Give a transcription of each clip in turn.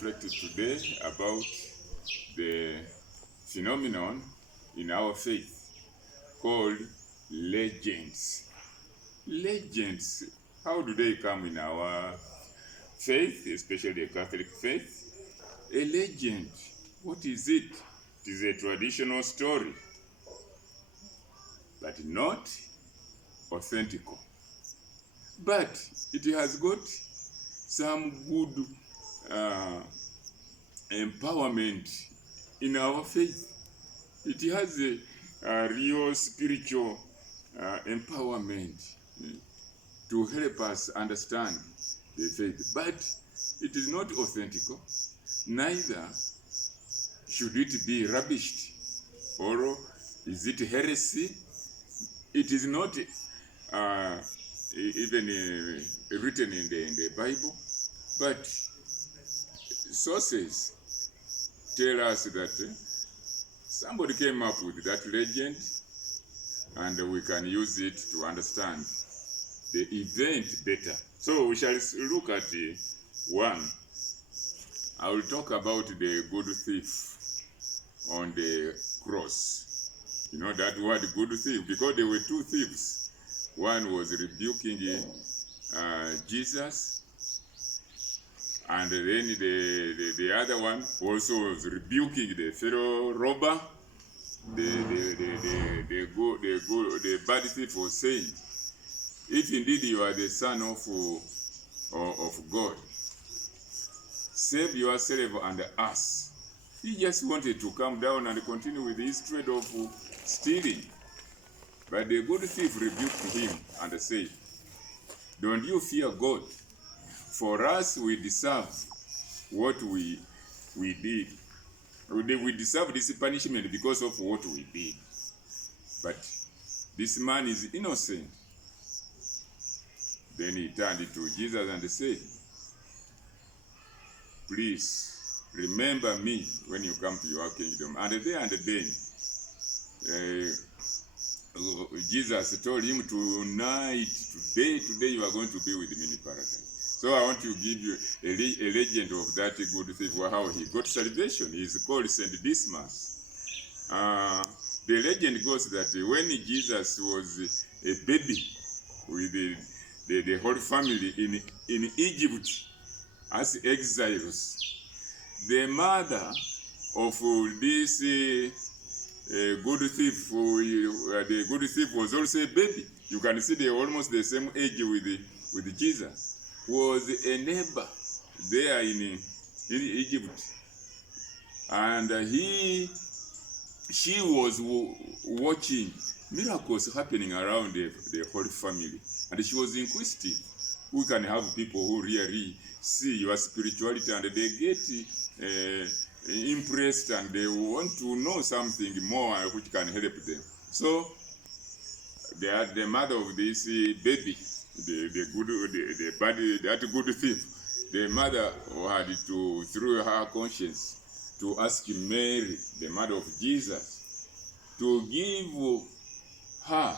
reflect today about the phenomenon in our faith called legends. Legends, how do they come in our faith, especially the Catholic faith? A legend, what is it? It is a traditional story, but not authentic. But it has got some good empowerment in our faith. It has a real spiritual empowerment to help us understand the faith. But it is not authentic, neither should it be rubbished, or is it heresy? It is not even written in the Bible, but sources tell us that somebody came up with that legend, and we can use it to understand the event better. So we shall look at one. I will talk about the good thief on the cross. You know that word, good thief, because there were two thieves. One was rebuking Jesus, and then the other one also was rebuking the fellow robber. The bad thief was saying, if indeed you are the Son of God, save yourself and us. He just wanted to come down and continue with his trade of stealing. But the good thief rebuked him and said, don't you fear God? For us, we deserve what we did. We deserve this punishment because of what we did. But this man is innocent. Then he turned to Jesus and said, please remember me when you come to your kingdom. And then Jesus told him, today you are going to be with me in paradise. So I want to give you a legend of that good thief, how he got salvation. He is called Saint Dismas. The legend goes that when Jesus was a baby with the whole family in Egypt as exiles, the mother of this good thief, the good thief was also a baby. You can see they are almost the same age with Jesus. Was a neighbor there in Egypt, and she was watching miracles happening around the whole family, and she was inquisitive. We can have people who really see your spirituality and they get impressed and they want to know something more which can help them. So the mother of this baby, that good thief, the mother had to, through her conscience, to ask Mary, the mother of Jesus, to give her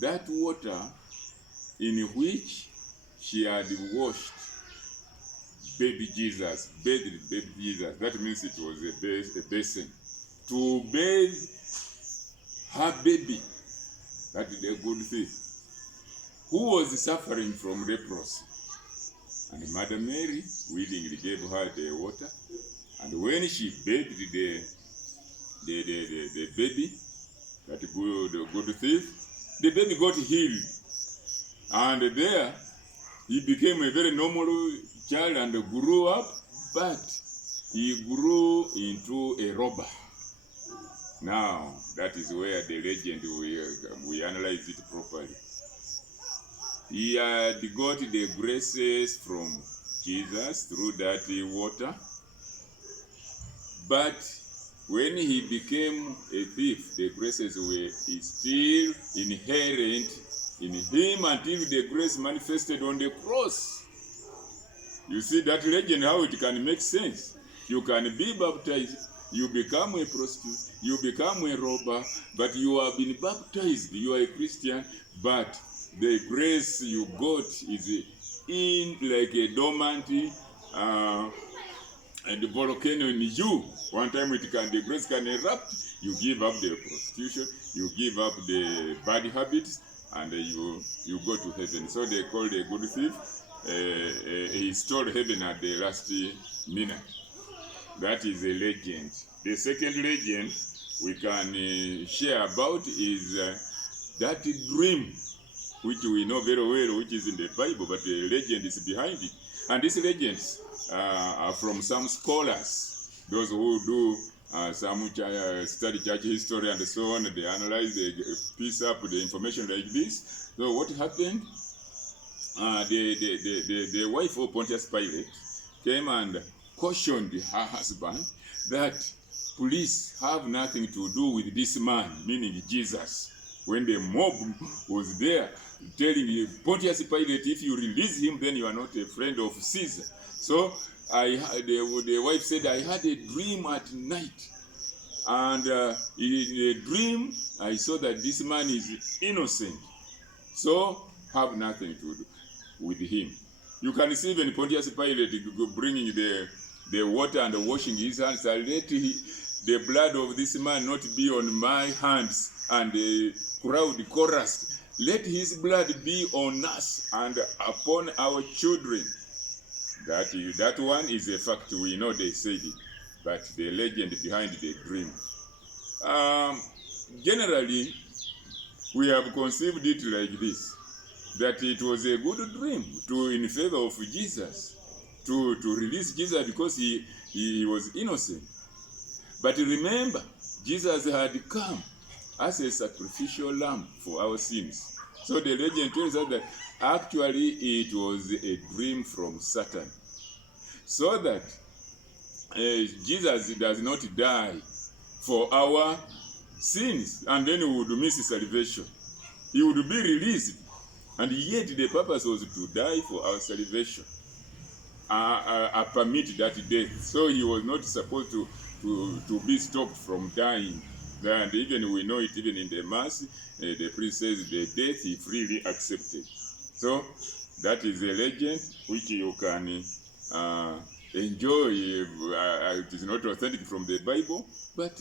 that water in which she had washed baby Jesus, bathed baby Jesus. That means it was a basin, to bathe her baby, that is the good thief, who was suffering from leprosy. And Mother Mary willingly gave her the water, and when she bathed the baby, that good thief, the baby got healed, and there he became a very normal child and grew up, but he grew into a robber. Now, that is where the legend, we analyze it properly. He had got the graces from Jesus through that water, but when he became a thief, the graces were still inherent in him until the grace manifested on the cross. You see that legend, how it can make sense. You can be baptized, you become a prostitute, you become a robber, but you have been baptized, you are a Christian, but the grace you got is in like a dormant and the volcano in you. One time the grace can erupt, you give up the prostitution, you give up the bad habits, and you go to heaven. So they call the good thief. He stole heaven at the last minute. That is a legend. The second legend we can share about is that dream, which we know very well, which is in the Bible, but the legend is behind it. And these legends are from some scholars, those who do some study church history and so on. They analyze, they piece up the information like this. So what happened? The wife of Pontius Pilate came and cautioned her husband that police have nothing to do with this man, meaning Jesus. When the mob was there telling Pontius Pilate, if you release him, then you are not a friend of Caesar. So the wife said, I had a dream at night, and in a dream I saw that this man is innocent, so have nothing to do with him. You can see even Pontius Pilate bringing the water and washing his hands, and let the blood of this man not be on my hands. And the crowd chorused, let his blood be on us and upon our children. That one is a fact. We know they said it, but the legend behind the dream. Generally, we have conceived it like this, that it was a good dream in favor of Jesus, to release Jesus because he was innocent. But remember, Jesus had come as a sacrificial lamb for our sins. So the legend tells us that actually it was a dream from Satan, so that Jesus does not die for our sins, and then we would miss salvation. He would be released, and yet the purpose was to die for our salvation, permit that death. So he was not supposed to be stopped from dying. And even we know it, even in the Mass, the priest says the death he freely accepted. So that is a legend which you can enjoy. It is not authentic from the Bible, but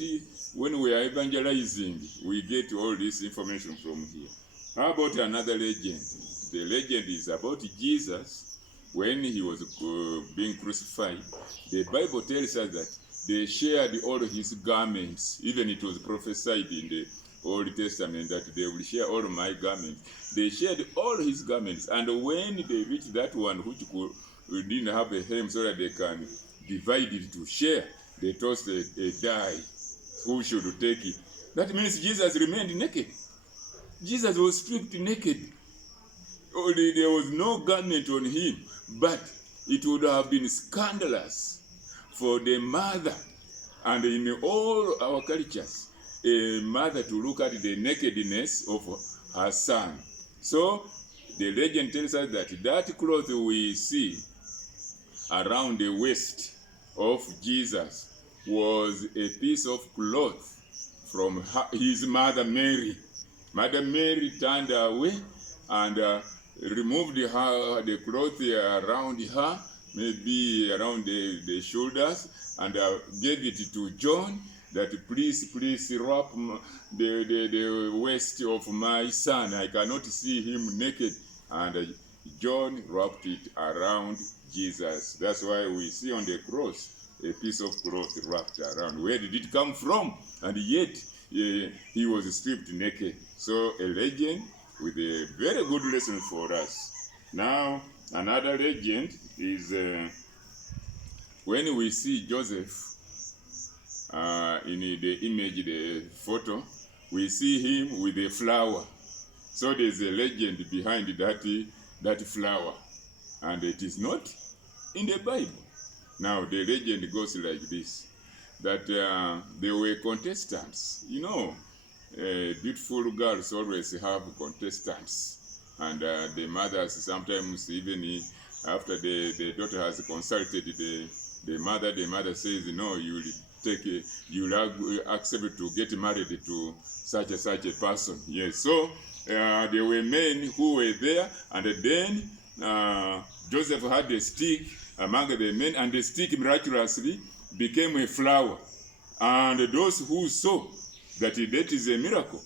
when we are evangelizing, we get all this information from here. How about another legend? The legend is about Jesus when he was being crucified. The Bible tells us that they shared all his garments. Even it was prophesied in the Old Testament that they will share all my garments. They shared all his garments. And when they reached that one which didn't have a hem so that they can divide it to share, they tossed a die. Who should take it? That means Jesus remained naked. Jesus was stripped naked. There was no garment on him. But it would have been scandalous for the mother, and in all our cultures, a mother to look at the nakedness of her son. So the legend tells us that cloth we see around the waist of Jesus was a piece of cloth from his mother Mary. Mother Mary turned away and removed the cloth around her, maybe around the shoulders, and gave it to John, that please wrap the waist of my son. I cannot see him naked. And John wrapped it around Jesus. That's why we see on the cross a piece of cloth wrapped around. Where did it come from? And yet he was stripped naked. So a legend with a very good lesson for us. Now, another legend is when we see Joseph in the image, the photo, we see him with a flower. So there's a legend behind that flower, and it is not in the Bible. Now, the legend goes like this, that there were contestants. You know, beautiful girls always have contestants, and the mothers sometimes, even after the daughter has consulted the mother says, no, you accept to get married to such a person. Yes, so there were men who were there, and then Joseph had a stick. among the men, and the stick miraculously became a flower. And those who saw that that is a miracle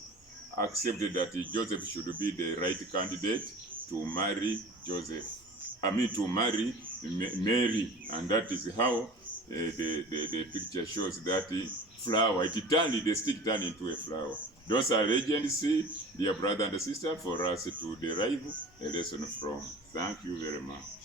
accepted that Joseph should be the right candidate to marry to marry Mary. And that is how the picture shows that flower. The stick turned into a flower. Those are legends, dear brother and sister, for us to derive a lesson from. Thank you very much.